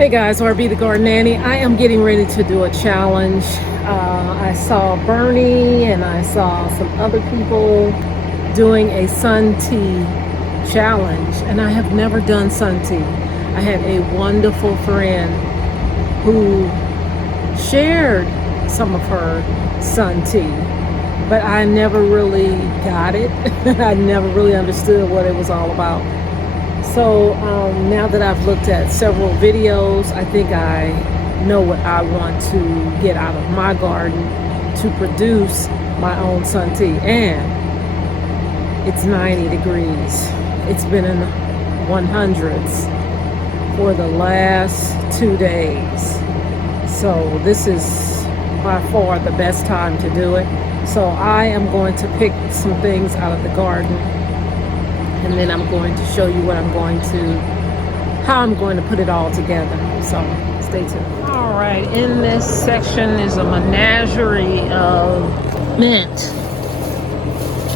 Hey guys, RB the Garden Nanny. I am getting ready to do a challenge. I saw Bernie and I saw some other people doing a sun tea challenge, and I have never done sun tea. I had a wonderful friend who shared some of her sun tea, but I never really got it. I never really understood what it was all about. So now that I've looked at several videos, I think I know what I want to get out of my garden to produce my own sun tea. And it's 90 degrees. It's been in the 100s for the last 2 days. So this is by far the best time to do it. So I am going to pick some things out of the garden, and then I'm going to show you how I'm going to put it all together. So stay tuned. All right, in this section is a menagerie of mint.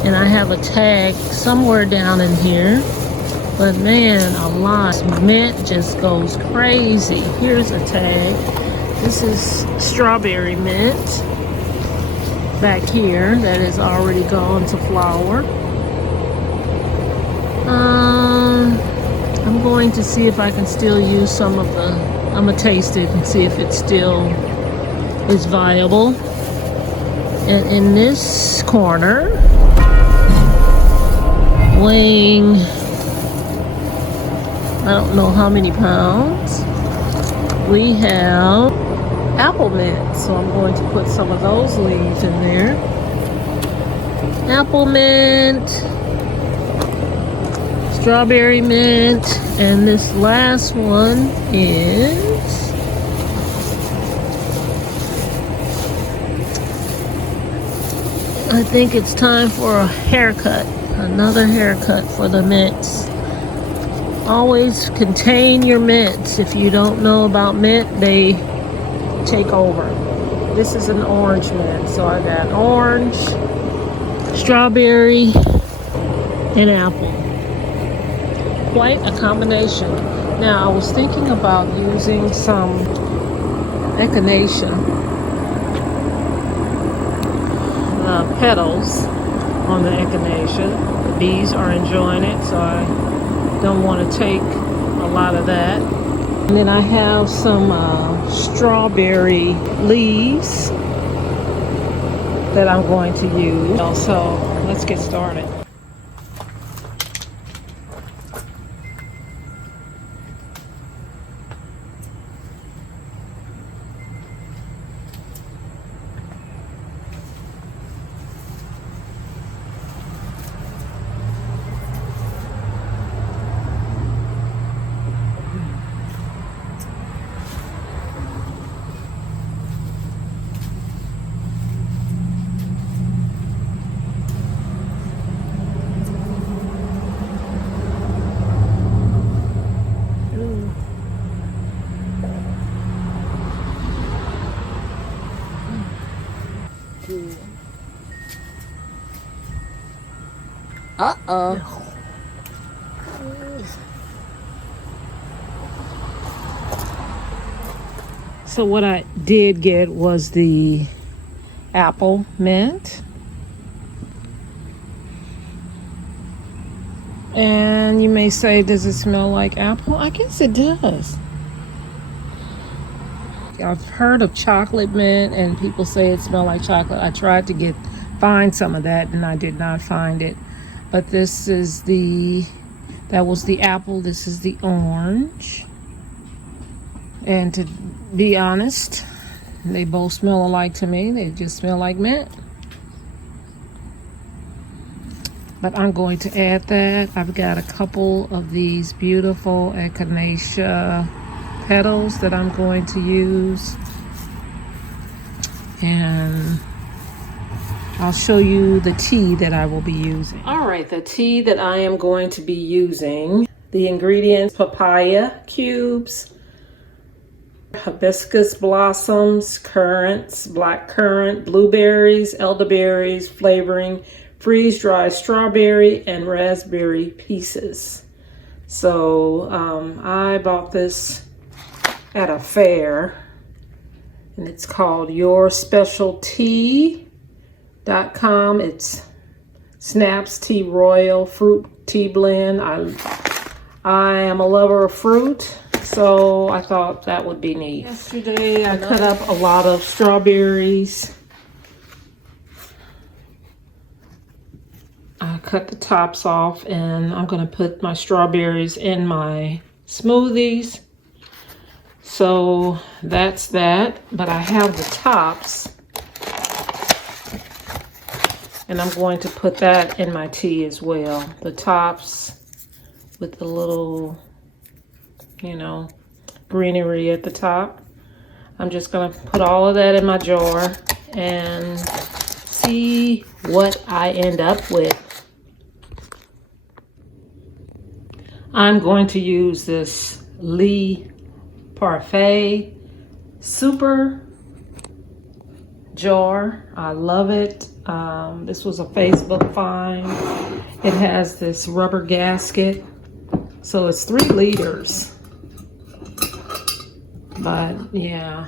And I have a tag somewhere down in here. But man, a lot. Mint just goes crazy. Here's a tag. This is strawberry mint back here that is already gone to flower. I'm going to see if I can still use some of the, I'm gonna taste it and see if it still is viable. And in this corner, weighing, I don't know how many pounds, we have apple mint. So I'm going to put some of those leaves in there. Apple mint, strawberry mint, and this last one is I think it's time for a haircut, another haircut for the mints. Always contain your mints. If you don't know about mint, they take over. This is an orange mint, so I got orange, strawberry, and apple. Quite a combination. Now I was thinking about using some echinacea petals on the echinacea. The bees are enjoying it, so I don't want to take a lot of that. And then I have some strawberry leaves that I'm going to use. So let's get started. Uh-oh. So what I did get was the apple mint. And you may say, does it smell like apple? I guess it does. I've heard of chocolate mint and people say it smells like chocolate. I tried to find some of that and I did not find it. But this is that was the apple, this is the orange. And to be honest, they both smell alike to me. They just smell like mint. But I'm going to add that. I've got a couple of these beautiful echinacea petals that I'm going to use. And I'll show you the tea that I will be using. All right, the tea that I am going to be using. The ingredients: papaya cubes, hibiscus blossoms, currants, black currant, blueberries, elderberries, flavoring, freeze-dried strawberry, and raspberry pieces. So I bought this at a fair, and it's called yourspecialtea.com. It's Snaps Tea Royal Fruit Tea Blend. I am a lover of fruit, so I thought that would be neat. Yesterday I cut up a lot of strawberries. I cut the tops off, and I'm going to put my strawberries in my smoothies. So that's that, but I have the tops, and I'm going to put that in my tea as well. The tops with the little, you know, greenery at the top. I'm just gonna put all of that in my jar and see what I end up with. I'm going to use this Lee Parfait Super jar. I love it. This was a Facebook find. It has this rubber gasket, so it's 3 liters. But yeah,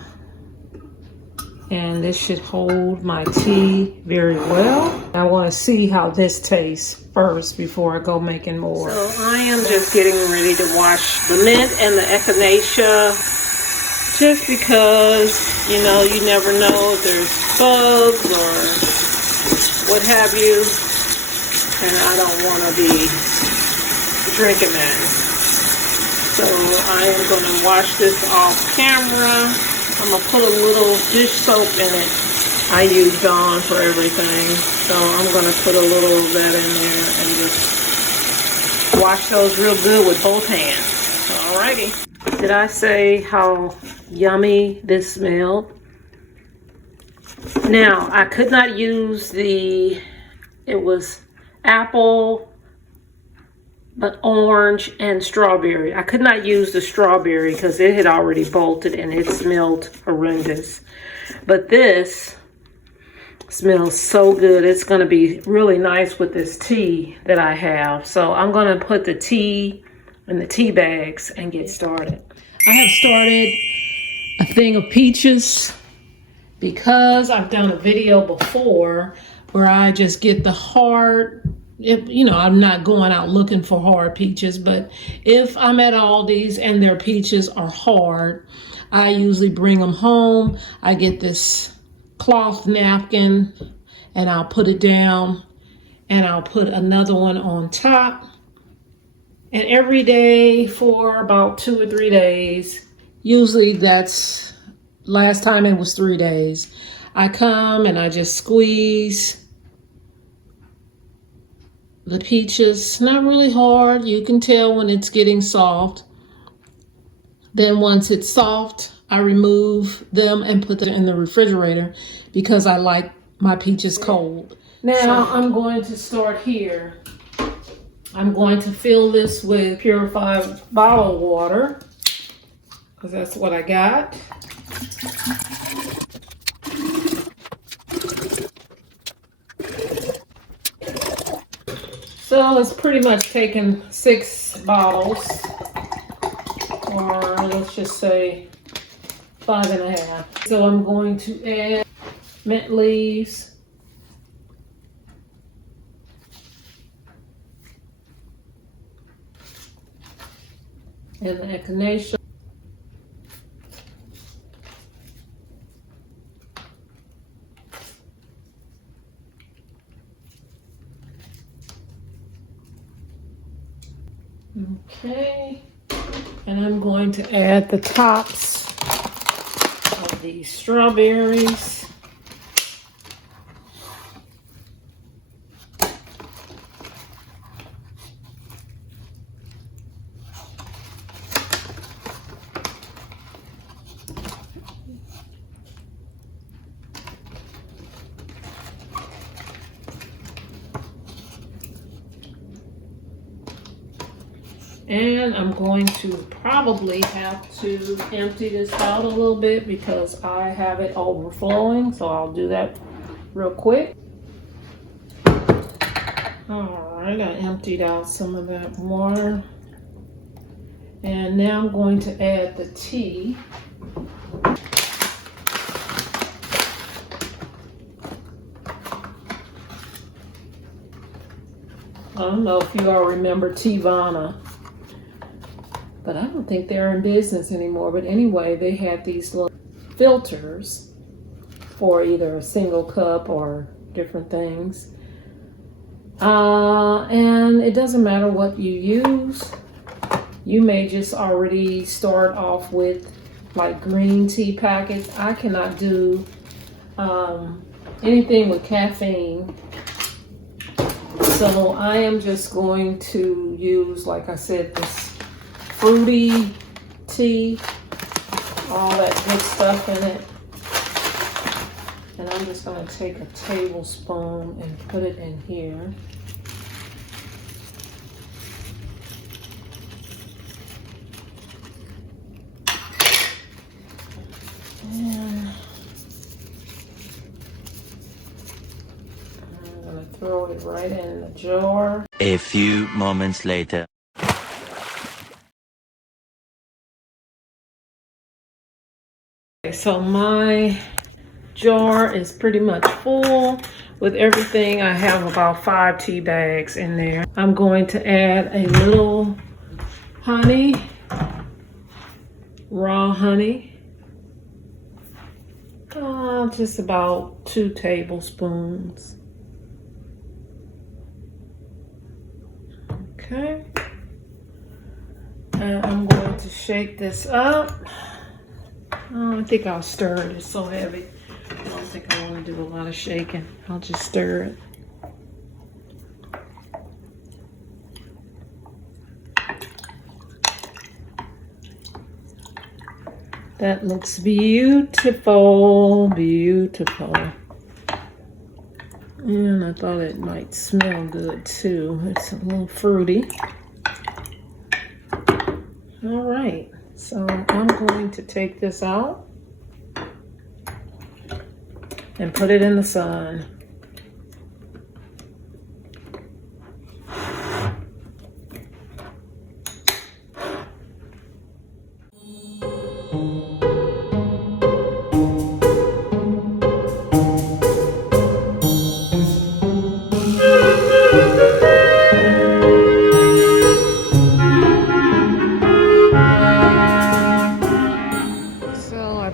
and this should hold my tea very well. I want to see how this tastes first before I go making more. So I am just getting ready to wash the mint and the echinacea, just because, you know, you never know if there's bugs or what have you, and I don't want to be drinking that. So I am going to wash this off camera. I'm going to put a little dish soap in it. I use Dawn for everything. So I'm going to put a little of that in there and just wash those real good with both hands. Alrighty. Did I say how yummy this smelled? Now, I could not use it was apple, but orange and strawberry. I could not use the strawberry because it had already bolted and it smelled horrendous. But this smells so good. It's going to be really nice with this tea that I have. So I'm going to put the tea in the tea bags and get started. I have started a thing of peaches because I've done a video before where I just get the hard, you know, I'm not going out looking for hard peaches, but if I'm at Aldi's and their peaches are hard, I usually bring them home. I get this cloth napkin and I'll put it down and I'll put another one on top. And every day for about 2 or 3 days, usually last time it was 3 days, I come and I just squeeze the peaches. Not really hard. You can tell when it's getting soft. Then once it's soft, I remove them and put them in the refrigerator because I like my peaches cold. Now I'm going to start here. I'm going to fill this with purified bottled water because that's what I got. So it's pretty much taken 6 bottles, or let's just say 5.5. So I'm going to add mint leaves, and the echinacea. Okay, and I'm going to add the tops of these strawberries. And I'm going to probably have to empty this out a little bit because I have it overflowing. So I'll do that real quick. All right, I emptied out some of that water. And now I'm going to add the tea. I don't know if you all remember Teavana, but I don't think they're in business anymore. But anyway, they had these little filters for either a single cup or different things. And it doesn't matter what you use. You may just already start off with like green tea packets. I cannot do anything with caffeine. So I am just going to use, like I said, this fruity tea, all that good stuff in it. And I'm just going to take a tablespoon and put it in here. And I'm going to throw it right in the jar. A few moments later. So my jar is pretty much full with everything. I have about 5 tea bags in there. I'm going to add a little honey, raw honey. Just about 2 tablespoons. Okay. And I'm going to shake this up. I think I'll stir it. It's so heavy. I don't think I want to do a lot of shaking. I'll just stir it. That looks beautiful, beautiful. And I thought it might smell good too. It's a little fruity. All right, so I'm going to take this out and put it in the sun.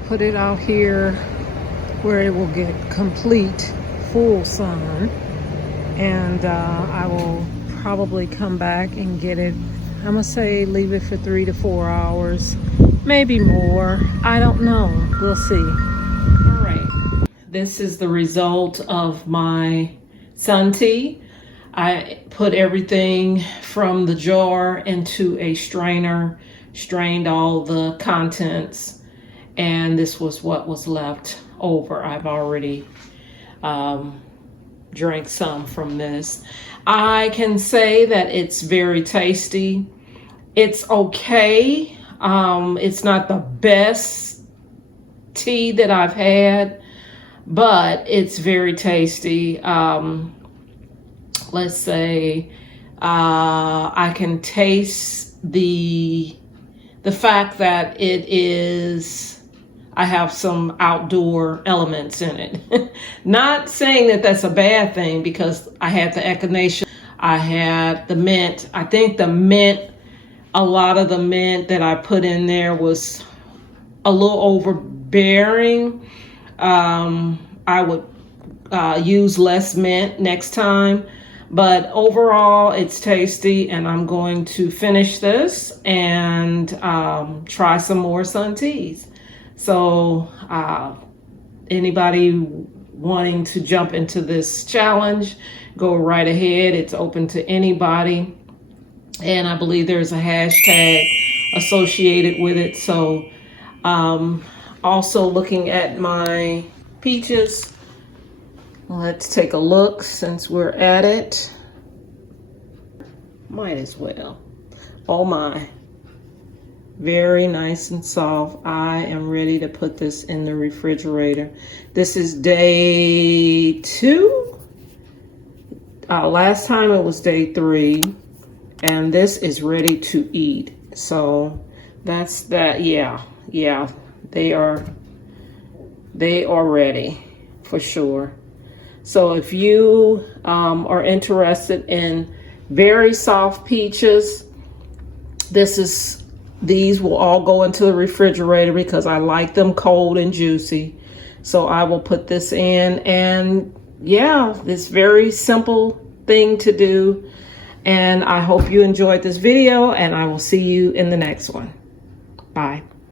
Put it out here where it will get complete full sun, and I will probably come back and get it. I'm gonna say leave it for 3 to 4 hours, maybe more. I don't know, we'll see. All right, this is the result of my SUNTEA. I put everything from the jar into a strainer, strained all the contents, and this was what was left over. I've already drank some from this. I can say that it's very tasty. It's okay. It's not the best tea that I've had, but it's very tasty. Let's say I can taste the fact that it is, I have some outdoor elements in it. Not saying that that's a bad thing, because I had the echinacea, I had the mint. I think the mint, a lot of the mint that I put in there was a little overbearing. I would use less mint next time. But overall, it's tasty, and I'm going to finish this and try some more SUNTEAs. So anybody wanting to jump into this challenge, go right ahead. It's open to anybody. And I believe there's a hashtag associated with it. So also looking at my peaches, let's take a look since we're at it. Might as well. Oh my. Very nice and soft. I am ready to put this in the refrigerator. This is day 2. Last time it was day 3. And this is ready to eat. So that's that. Yeah, they are ready for sure. So if you are interested in very soft peaches, these will all go into the refrigerator because I like them cold and juicy. So I will put this in, and yeah, this very simple thing to do. And I hope you enjoyed this video, and I will see you in the next one. Bye.